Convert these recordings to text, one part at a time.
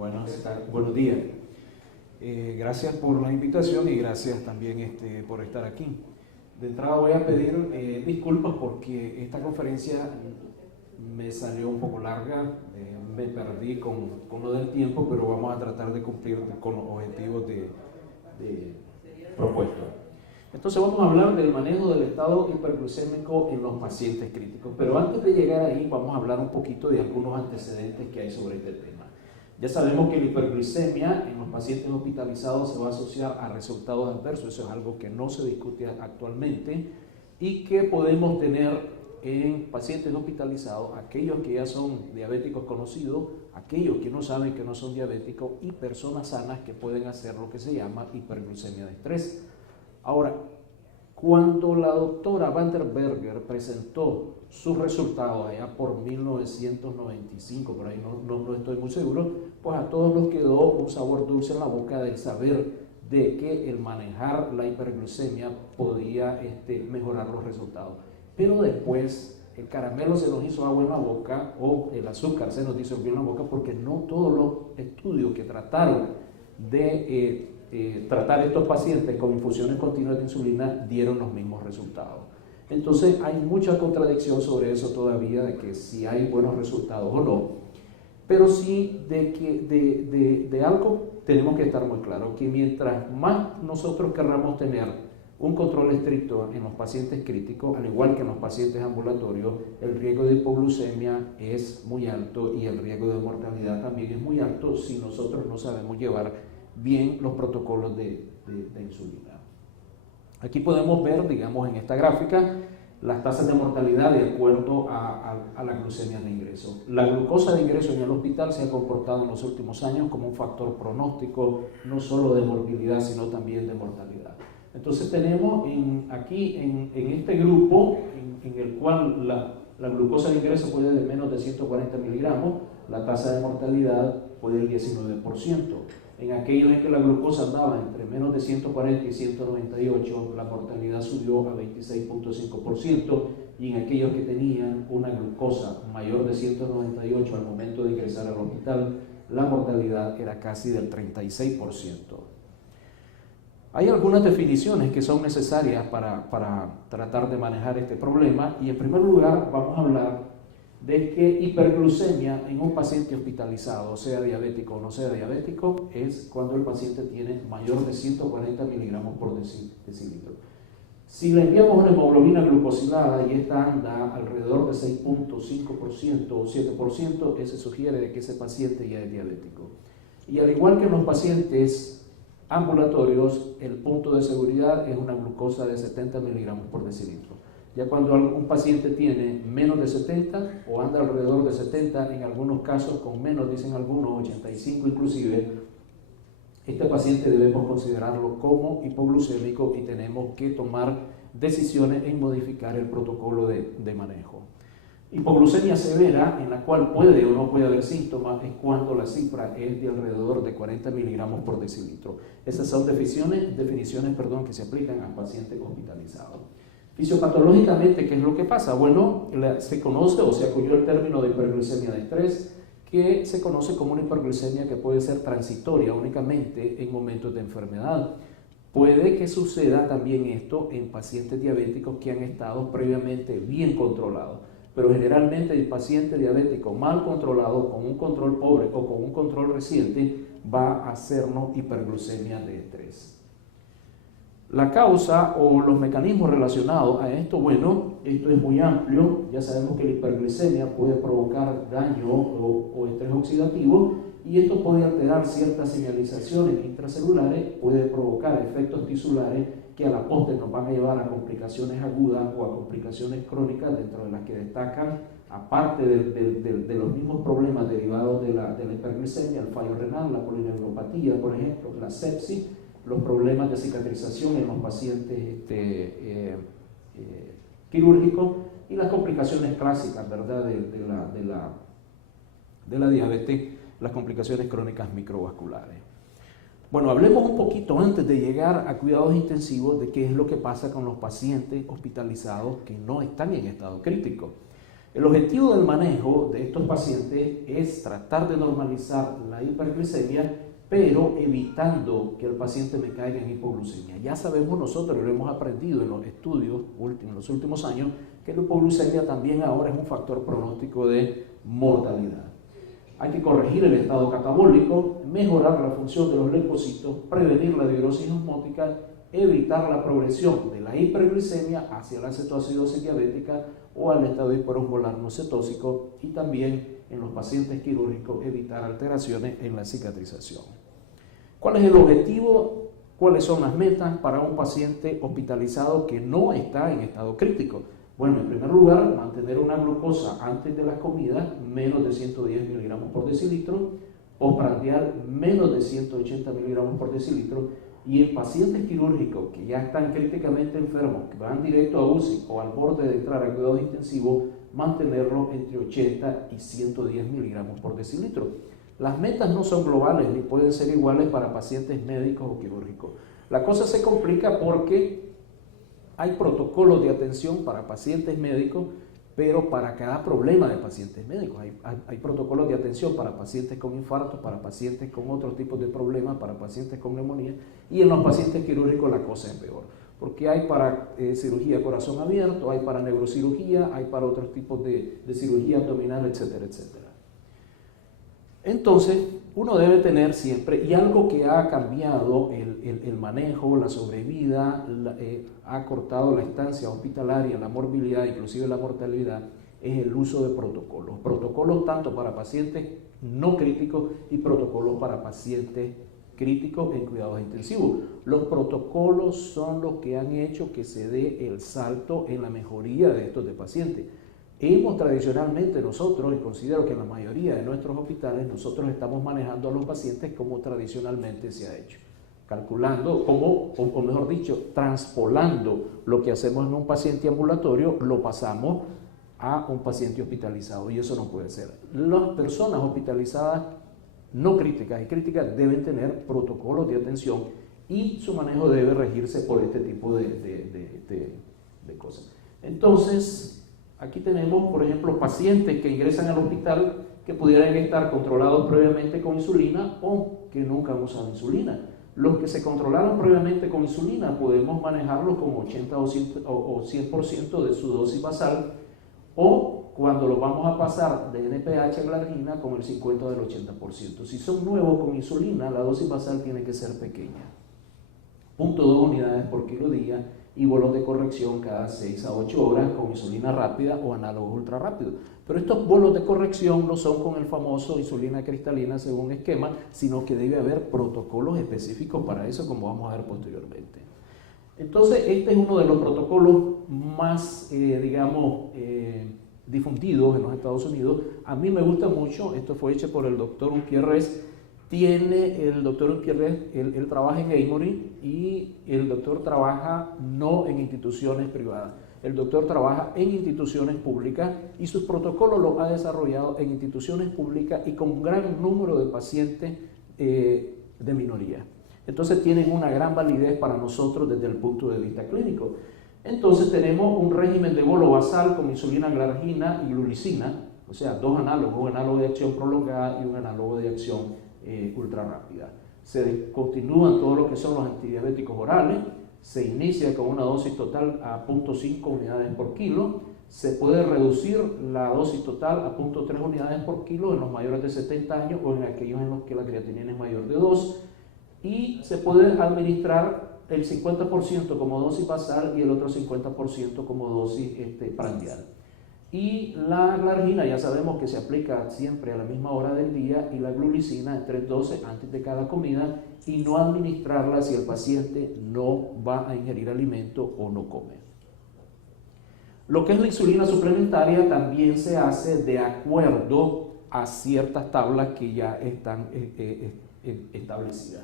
Buenos días. Gracias por la invitación y gracias también por estar aquí. De entrada voy a pedir disculpas porque esta conferencia me salió un poco larga, me perdí con lo del tiempo, pero vamos a tratar de cumplir con los objetivos propuestos. Entonces vamos a hablar del manejo del estado hiperglucémico en los pacientes críticos, pero antes de llegar ahí vamos a hablar un poquito de algunos antecedentes que hay sobre este tema. Ya sabemos que la hiperglucemia en los pacientes hospitalizados se va a asociar a resultados adversos, eso es algo que no se discute actualmente y que podemos tener en pacientes hospitalizados, aquellos que ya son diabéticos conocidos, aquellos que no saben que no son diabéticos y personas sanas que pueden hacer lo que se llama hiperglucemia de estrés. Ahora, cuando la doctora Van der Berger presentó sus resultados allá por 1995, por ahí no estoy muy seguro, pues a todos nos quedó un sabor dulce en la boca del saber de que el manejar la hiperglucemia podía mejorar los resultados. Pero después el caramelo se nos hizo agua en la boca o el azúcar se nos disolvió en la boca porque no todos los estudios que trataron de tratar estos pacientes con infusiones continuas de insulina dieron los mismos resultados. Entonces hay mucha contradicción sobre eso todavía, de que si hay buenos resultados o no, pero sí de algo tenemos que estar muy claros, que mientras más nosotros querramos tener un control estricto en los pacientes críticos, al igual que en los pacientes ambulatorios, el riesgo de hipoglucemia es muy alto y el riesgo de mortalidad también es muy alto si nosotros no sabemos llevar bien los protocolos de insulina. Aquí podemos ver, digamos, en esta gráfica, las tasas de mortalidad de acuerdo a la glucemia de ingreso. La glucosa de ingreso en el hospital se ha comportado en los últimos años como un factor pronóstico, no solo de morbilidad, sino también de mortalidad. Entonces tenemos aquí en este grupo, en el cual la glucosa de ingreso puede de menos de 140 miligramos, la tasa de mortalidad puede del 19%. En aquellos en que la glucosa andaba entre menos de 140 y 198, la mortalidad subió a 26.5%, y en aquellos que tenían una glucosa mayor de 198 al momento de ingresar al hospital, la mortalidad era casi del 36%. Hay algunas definiciones que son necesarias para tratar de manejar este problema, y en primer lugar vamos a hablar de que hiperglucemia en un paciente hospitalizado, sea diabético o no sea diabético, es cuando el paciente tiene mayor de 140 miligramos por decilitro. Si le enviamos una hemoglobina glucosilada y esta anda alrededor de 6.5% o 7%, ese sugiere de que ese paciente ya es diabético. Y al igual que en los pacientes ambulatorios, el punto de seguridad es una glucosa de 70 miligramos por decilitro. Ya cuando un paciente tiene menos de 70 o anda alrededor de 70, en algunos casos con menos, dicen algunos, 85 inclusive, este paciente debemos considerarlo como hipoglucémico y tenemos que tomar decisiones en modificar el protocolo de manejo. Hipoglucemia severa, en la cual puede o no puede haber síntomas, es cuando la cifra es de alrededor de 40 miligramos por decilitro. Esas son definiciones que se aplican a pacientes hospitalizados. Fisiopatológicamente, ¿qué es lo que pasa? Bueno, se conoce o se acuñó el término de hiperglucemia de estrés, que se conoce como una hiperglucemia que puede ser transitoria únicamente en momentos de enfermedad. Puede que suceda también esto en pacientes diabéticos que han estado previamente bien controlados, pero generalmente el paciente diabético mal controlado, con un control pobre o con un control reciente, va a hacernos hiperglucemia de estrés. La causa o los mecanismos relacionados a esto, bueno, esto es muy amplio. Ya sabemos que la hiperglicemia puede provocar daño o estrés oxidativo, y esto puede alterar ciertas señalizaciones intracelulares, puede provocar efectos tisulares que a la postre nos van a llevar a complicaciones agudas o a complicaciones crónicas, dentro de las que destacan, aparte de los mismos problemas derivados de la hiperglicemia, el fallo renal, la polineuropatía, por ejemplo, la sepsis, los problemas de cicatrización en los pacientes quirúrgicos y las complicaciones clásicas, ¿verdad?, de la diabetes, las complicaciones crónicas microvasculares. Bueno, hablemos un poquito antes de llegar a cuidados intensivos de qué es lo que pasa con los pacientes hospitalizados que no están en estado crítico. El objetivo del manejo de estos pacientes es tratar de normalizar la hiperglicemia, pero evitando que el paciente me caiga en hipoglucemia. Ya sabemos nosotros, lo hemos aprendido en los estudios en los últimos años, que la hipoglucemia también ahora es un factor pronóstico de mortalidad. Hay que corregir el estado catabólico, mejorar la función de los leucocitos, prevenir la diuresis osmótica, evitar la progresión de la hiperglicemia hacia la cetoacidosis diabética o al estado hiperosmolar no cetósico, y también en los pacientes quirúrgicos evitar alteraciones en la cicatrización. ¿Cuál es el objetivo? ¿Cuáles son las metas para un paciente hospitalizado que no está en estado crítico? Bueno, en primer lugar, mantener una glucosa antes de las comidas menos de 110 miligramos por decilitro, postprandial menos de 180 miligramos por decilitro, y en pacientes quirúrgicos que ya están críticamente enfermos, que van directo a UCI o al borde de entrar a cuidados intensivos, mantenerlo entre 80 y 110 miligramos por decilitro. Las metas no son globales ni pueden ser iguales para pacientes médicos o quirúrgicos. La cosa se complica porque hay protocolos de atención para pacientes médicos, pero para cada problema de pacientes médicos. Hay protocolos de atención para pacientes con infartos, para pacientes con otros tipos de problemas, para pacientes con neumonía, y en los pacientes quirúrgicos la cosa es peor, porque hay para cirugía de corazón abierto, hay para neurocirugía, hay para otros tipos de cirugía abdominal, etcétera, etcétera. Entonces, uno debe tener siempre, y algo que ha cambiado el manejo, la sobrevida, ha cortado la estancia hospitalaria, la morbilidad, inclusive la mortalidad, es el uso de protocolos. Protocolos tanto para pacientes no críticos y protocolos para pacientes críticos en cuidados intensivos. Los protocolos son los que han hecho que se dé el salto en la mejoría de estos de pacientes. Hemos tradicionalmente nosotros, y considero que en la mayoría de nuestros hospitales, nosotros estamos manejando a los pacientes como tradicionalmente se ha hecho, calculando como, o mejor dicho, transpolando lo que hacemos en un paciente ambulatorio, lo pasamos a un paciente hospitalizado, y eso no puede ser. Las personas hospitalizadas no críticas y críticas deben tener protocolos de atención y su manejo debe regirse por este tipo de cosas. Entonces, aquí tenemos, por ejemplo, pacientes que ingresan al hospital que pudieran estar controlados previamente con insulina o que nunca han usado insulina. Los que se controlaron previamente con insulina podemos manejarlos con 80 o 100% de su dosis basal, o cuando los vamos a pasar de NPH a glargina con el 50 o del 80%. Si son nuevos con insulina, la dosis basal tiene que ser pequeña, 0.2 unidades por kilo día, y bolos de corrección cada 6 a 8 horas con insulina rápida o análogos ultra rápidos. Pero estos bolos de corrección no son con el famoso insulina cristalina según esquema, sino que debe haber protocolos específicos para eso, como vamos a ver posteriormente. Entonces, este es uno de los protocolos más, difundidos en los Estados Unidos. A mí me gusta mucho, esto fue hecho por el doctor Umpierres. El doctor Umpierres, él trabaja en Emory, y el doctor trabaja no en instituciones privadas. El doctor trabaja en instituciones públicas y sus protocolos los ha desarrollado en instituciones públicas y con un gran número de pacientes de minoría. Entonces tienen una gran validez para nosotros desde el punto de vista clínico. Entonces tenemos un régimen de bolo basal con insulina, glargina y glulicina, o sea, dos análogos, un análogo de acción prolongada y un análogo de acción ultra rápida. Se continúan todo lo que son los antidiabéticos orales, se inicia con una dosis total a 0.5 unidades por kilo, se puede reducir la dosis total a 0.3 unidades por kilo en los mayores de 70 años o en aquellos en los que la creatinina es mayor de 2, y se puede administrar el 50% como dosis basal y el otro 50% como dosis prandial. Y la glargina ya sabemos que se aplica siempre a la misma hora del día, y la glulicina en 3 dosis antes de cada comida, y no administrarla si el paciente no va a ingerir alimento o no come. Lo que es la insulina suplementaria también se hace de acuerdo a ciertas tablas que ya están establecidas.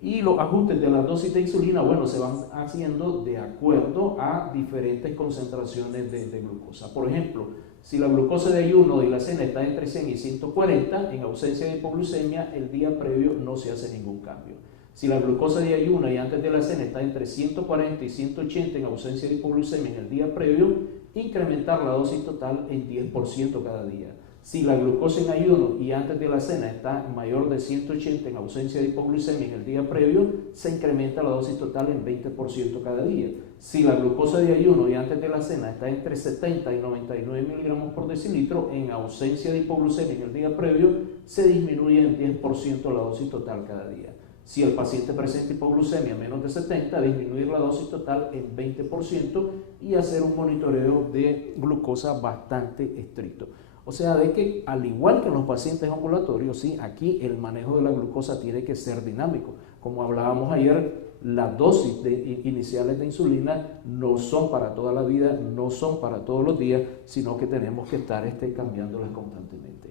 Y los ajustes de las dosis de insulina, bueno, se van haciendo de acuerdo a diferentes concentraciones de glucosa. Por ejemplo, si la glucosa de ayuno y la cena está entre 100 y 140, en ausencia de hipoglucemia, el día previo no se hace ningún cambio. Si la glucosa de ayuno y antes de la cena está entre 140 y 180 en ausencia de hipoglucemia en el día previo, incrementar la dosis total en 10% cada día. Si la glucosa en ayuno y antes de la cena está mayor de 180 en ausencia de hipoglucemia en el día previo, se incrementa la dosis total en 20% cada día. Si la glucosa de ayuno y antes de la cena está entre 70 y 99 miligramos por decilitro en ausencia de hipoglucemia en el día previo, se disminuye en 10% la dosis total cada día. Si el paciente presenta hipoglucemia menos de 70, disminuir la dosis total en 20% y hacer un monitoreo de glucosa bastante estricto. O sea, de que al igual que en los pacientes ambulatorios, ¿sí? Aquí el manejo de la glucosa tiene que ser dinámico. Como hablábamos ayer, las dosis iniciales de insulina no son para toda la vida, no son para todos los días, sino que tenemos que estar cambiándolas constantemente.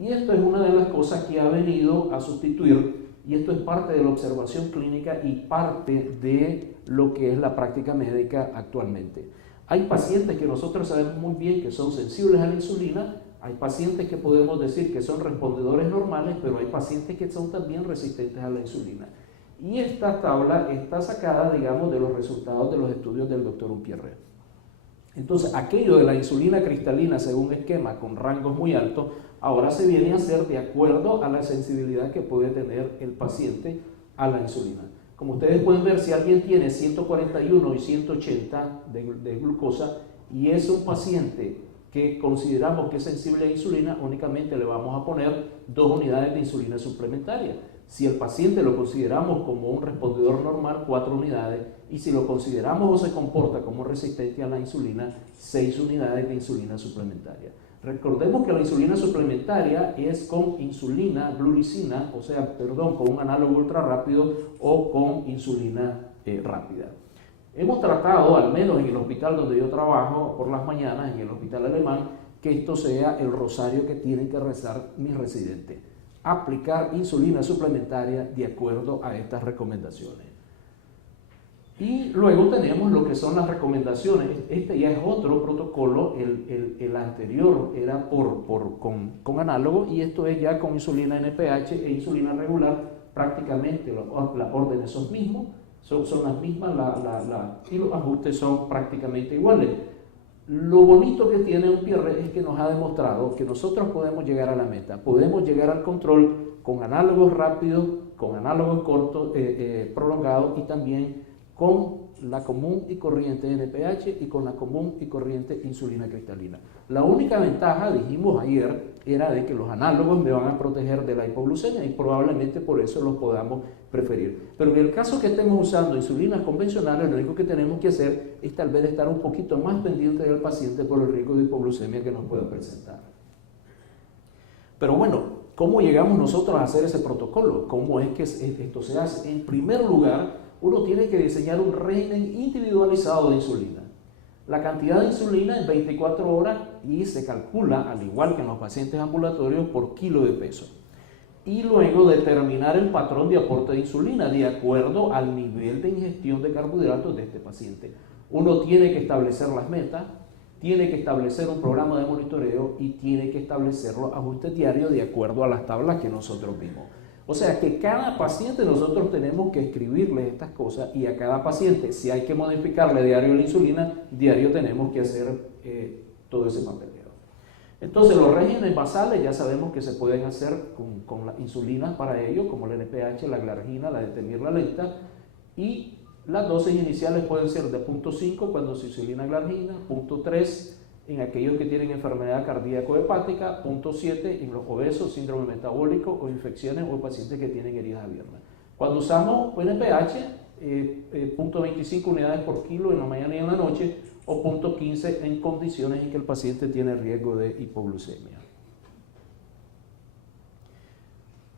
Y esto es una de las cosas que ha venido a sustituir, y esto es parte de la observación clínica y parte de lo que es la práctica médica actualmente. Hay pacientes que nosotros sabemos muy bien que son sensibles a la insulina, hay pacientes que podemos decir que son respondedores normales, pero hay pacientes que son también resistentes a la insulina. Y esta tabla está sacada, digamos, de los resultados de los estudios del doctor Umpierre. Entonces, aquello de la insulina cristalina según esquema con rangos muy altos, ahora se viene a hacer de acuerdo a la sensibilidad que puede tener el paciente a la insulina. Como ustedes pueden ver, si alguien tiene 141 y 180 de glucosa y es un paciente que consideramos que es sensible a insulina, únicamente le vamos a poner 2 unidades de insulina suplementaria. Si el paciente lo consideramos como un respondedor normal, 4 unidades, y si lo consideramos o se comporta como resistente a la insulina, 6 unidades de insulina suplementaria. Recordemos que la insulina suplementaria es con insulina glulicina, con un análogo ultra rápido o con insulina rápida. Hemos tratado, al menos en el hospital donde yo trabajo por las mañanas, en el hospital alemán, que esto sea el rosario que tienen que rezar mis residentes. Aplicar insulina suplementaria de acuerdo a estas recomendaciones. Y luego tenemos lo que son las recomendaciones. Este ya es otro protocolo, el anterior era con análogo y esto es ya con insulina NPH e insulina regular. Prácticamente las órdenes son mismos, son las mismas y los ajustes son prácticamente iguales. Lo bonito que tiene Umpierre es que nos ha demostrado que nosotros podemos llegar a la meta, podemos llegar al control con análogos rápidos, con análogos cortos, prolongados y también con la común y corriente NPH y con la común y corriente insulina cristalina. La única ventaja, dijimos ayer, era de que los análogos me van a proteger de la hipoglucemia y probablemente por eso los podamos preferir. Pero en el caso que estemos usando insulinas convencionales, lo único que tenemos que hacer es tal vez estar un poquito más pendiente del paciente por el riesgo de hipoglucemia que nos pueda presentar. Pero bueno, ¿cómo llegamos nosotros a hacer ese protocolo? ¿Cómo es que esto se hace? En primer lugar, uno tiene que diseñar un régimen individualizado de insulina. La cantidad de insulina en 24 horas y se calcula, al igual que en los pacientes ambulatorios, por kilo de peso. Y luego determinar el patrón de aporte de insulina de acuerdo al nivel de ingestión de carbohidratos de este paciente. Uno tiene que establecer las metas, tiene que establecer un programa de monitoreo y tiene que establecer los ajustes diarios de acuerdo a las tablas que nosotros vimos. O sea que cada paciente nosotros tenemos que escribirle estas cosas y a cada paciente, si hay que modificarle diario la insulina, diario tenemos que hacer todo ese papeleo. Entonces los regímenes basales ya sabemos que se pueden hacer con las insulinas para ello, como la NPH, la glargina, la detemir la lenta, y las dosis iniciales pueden ser de 0.5 cuando se insulina glargina, 0.3 en aquellos que tienen enfermedad cardíaco-hepática, 0.7 en los obesos, síndrome metabólico o infecciones o pacientes que tienen heridas abiertas. Cuando usamos NPH, 0.25 unidades por kilo en la mañana y en la noche o 0.15 en condiciones en que el paciente tiene riesgo de hipoglucemia.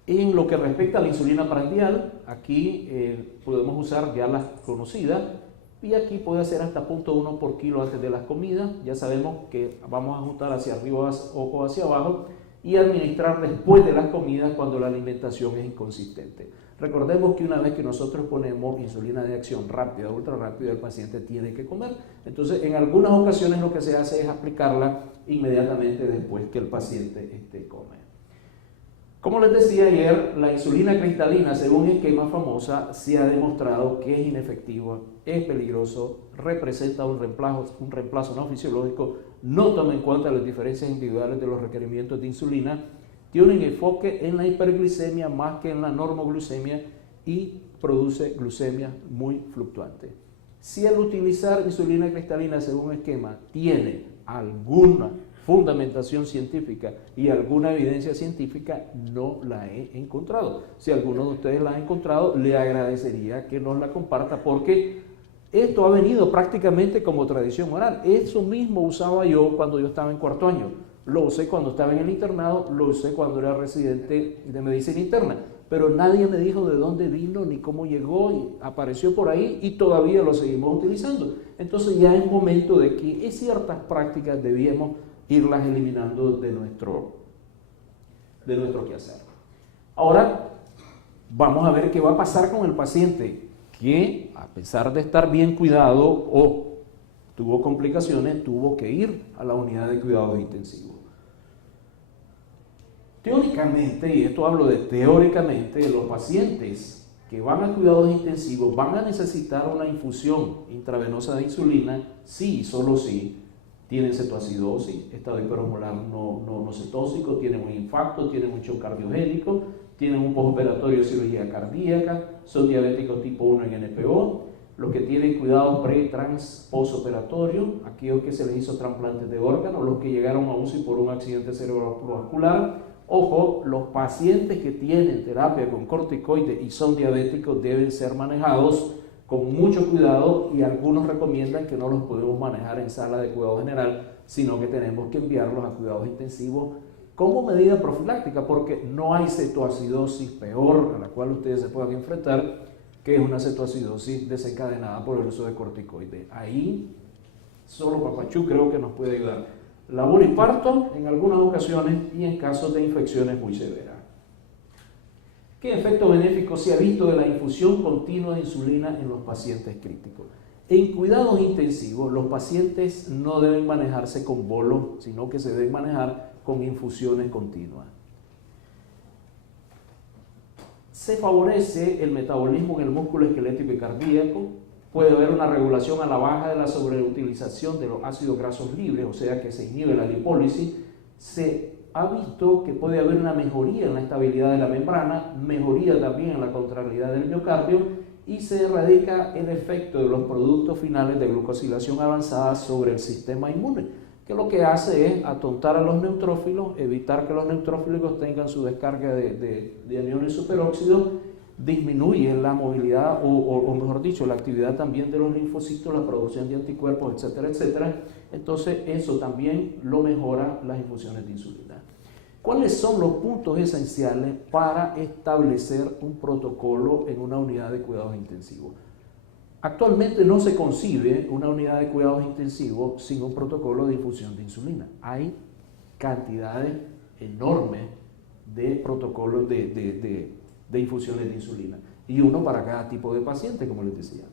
En lo que respecta a la insulina prandial, aquí podemos usar ya las conocidas y aquí puede ser hasta 0.1 por kilo antes de las comidas. Ya sabemos que vamos a ajustar hacia arriba o hacia abajo y administrar después de las comidas cuando la alimentación es inconsistente. Recordemos que una vez que nosotros ponemos insulina de acción rápida, ultra rápida, el paciente tiene que comer. Entonces, en algunas ocasiones lo que se hace es aplicarla inmediatamente después que el paciente come. Como les decía ayer, la insulina cristalina, según esquema famosa, se ha demostrado que es inefectiva, es peligroso, representa un reemplazo no fisiológico, no toma en cuenta las diferencias individuales de los requerimientos de insulina, tiene un enfoque en la hiperglicemia más que en la normoglucemia y produce glucemia muy fluctuante. Si al utilizar insulina cristalina según esquema tiene alguna fundamentación científica y alguna evidencia científica, no la he encontrado. Si alguno de ustedes la ha encontrado, le agradecería que nos la comparta, porque esto ha venido prácticamente como tradición oral. Eso mismo usaba yo cuando yo estaba en cuarto año, lo usé cuando estaba en el internado, lo usé cuando era residente de medicina interna, pero nadie me dijo de dónde vino ni cómo llegó, y apareció por ahí y todavía lo seguimos utilizando. Entonces ya es momento de que ciertas prácticas debíamos irlas eliminando de nuestro quehacer. Ahora vamos a ver qué va a pasar con el paciente que, a pesar de estar bien cuidado o tuvo complicaciones, tuvo que ir a la unidad de cuidados intensivos. Teóricamente, y esto hablo de teóricamente, los pacientes que van a cuidados intensivos van a necesitar una infusión intravenosa de insulina, sí, solo sí, tienen cetoacidosis, estado hiperosmolar no cetósico, tienen un infarto, tienen un shock cardiogénico, tienen un postoperatorio de cirugía cardíaca, son diabéticos tipo 1 en NPO, los que tienen cuidados pre, trans, postoperatorio, aquellos que se les hizo trasplantes de órganos, los que llegaron a UCI por un accidente cerebrovascular. Ojo, los pacientes que tienen terapia con corticoides y son diabéticos deben ser manejados con mucho cuidado, y algunos recomiendan que no los podemos manejar en sala de cuidado general, sino que tenemos que enviarlos a cuidados intensivos como medida profiláctica, porque no hay cetoacidosis peor a la cual ustedes se puedan enfrentar, que es una cetoacidosis desencadenada por el uso de corticoides. Ahí solo Papachú creo que nos puede ayudar. Labor y parto en algunas ocasiones y en casos de infecciones muy severas. ¿Qué efecto benéfico se ha visto de la infusión continua de insulina en los pacientes críticos? En cuidados intensivos, los pacientes no deben manejarse con bolos, sino que se deben manejar con infusiones continuas. Se favorece el metabolismo en el músculo esquelético y cardíaco. Puede haber una regulación a la baja de la sobreutilización de los ácidos grasos libres, o sea que se inhibe la lipólisis. Se ha visto que puede haber una mejoría en la estabilidad de la membrana, mejoría también en la contractilidad del miocardio, y se erradica el efecto de los productos finales de glucosilación avanzada sobre el sistema inmune, que lo que hace es atontar a los neutrófilos, evitar que los neutrófilos tengan su descarga de aniones superóxidos, disminuye la movilidad o mejor dicho, la actividad también de los linfocitos, la producción de anticuerpos, etcétera, etcétera. Entonces eso también lo mejora las infusiones de insulina. ¿Cuáles son los puntos esenciales para establecer un protocolo en una unidad de cuidados intensivos? Actualmente no se concibe una unidad de cuidados intensivos sin un protocolo de infusión de insulina. Hay cantidades enormes de protocolos de infusiones de insulina, y uno para cada tipo de paciente, como les decía.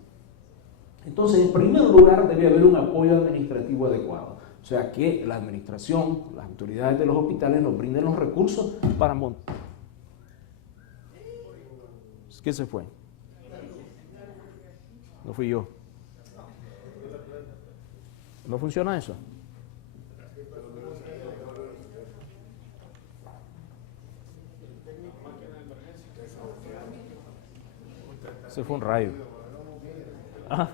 Entonces, en primer lugar, debe haber un apoyo administrativo adecuado. O sea, que la administración, las autoridades de los hospitales nos brinden los recursos para montar. ¿Qué se fue? No fui yo. ¿No funciona eso? Se fue un rayo. Ah.